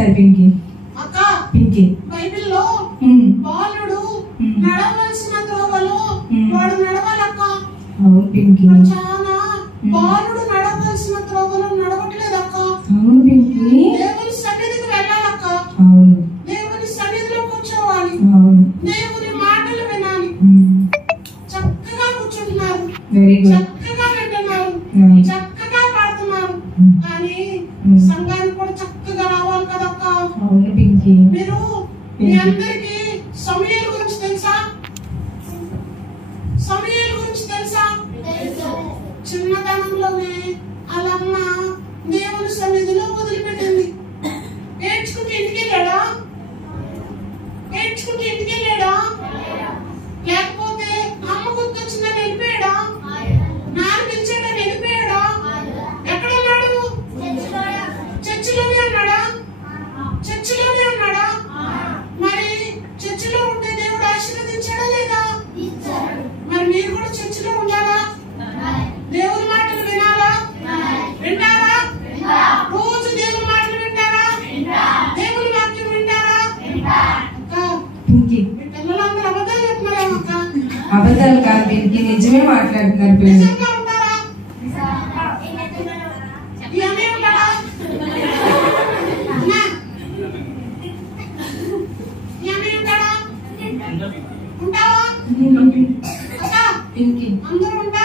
చెప్తారు పింకీ. అక్క పింకీ బైబిల్లో బాలుడు నడవలసిన త్రోవలో వాడు నడవాలక్క. అవును పింకీ. చాలా బాలుడు నడవలసిన త్రోవలో నడవట్లేదక్క. అవును పింకీ. దేవుని సన్నిధికి వెళ్ళాలక్క. అవును. దేవుని సన్నిధిలో కూర్చోవాలి. అవును. దేవుని మాటలు వినాలి. చక్కగా కూర్చుంటున్నారు, వెరీ గుడ్, చక్కగా వింటున్నారు, చక్కగా పాడుతున్నారు. కానీ సంఘానికి కూడా చక్కగా రావాలి కదక్క. అవును పింకీ. మీరు మీ అందరికి సమయాల గురించి తెలుసా? సమయాల గురించి తెలుసా? చిన్నతనంలోనే వాళ్ళమ్మ దేవుని సన్నిధిలో వదిలిపెట్టింది. ఏడ్చుకుంటే ఇంటికి వెళ్ళాడా? ఏడ్చుకుంటే ఇంటికి వెళ్ళాడా? లేకపోతే అమ్మ గుర్తొచ్చిందని వెళ్ళిపోయాడా? నాన్న పిలిచాడని వెళ్ళిపోయాడా? ఎక్కడ ఉన్నాడు? చర్చిలోనే ఉన్నాడా? చర్చిలోనే ఉన్నాడా? మరి చర్చిలో ఉంటే దేవుడు ఆశీర్వదించాడా లేదా? మరి మీరు కూడా చర్చిలో ఉండాలా? దేవుని మాటలు వినాలా? వింటారా? రోజు దేవుని మాటలు వింటారా? దేవుని వాక్యం వింటారా? పిల్లలందరూ అబద్ధాలు చెప్తున్నారా అక్క? అబద్ధాలు కాదు పింకీ, నిజమే మాట్లాడుతున్నారు పిల్లలు. నిజంగా ఉంటారా? ఈ అన్నయ్య ఉంటాడా? ఈ అన్నయ్య ఉంటాడా? ఉంటావా? అక్క పింకీ అందరూ ఉంటారా?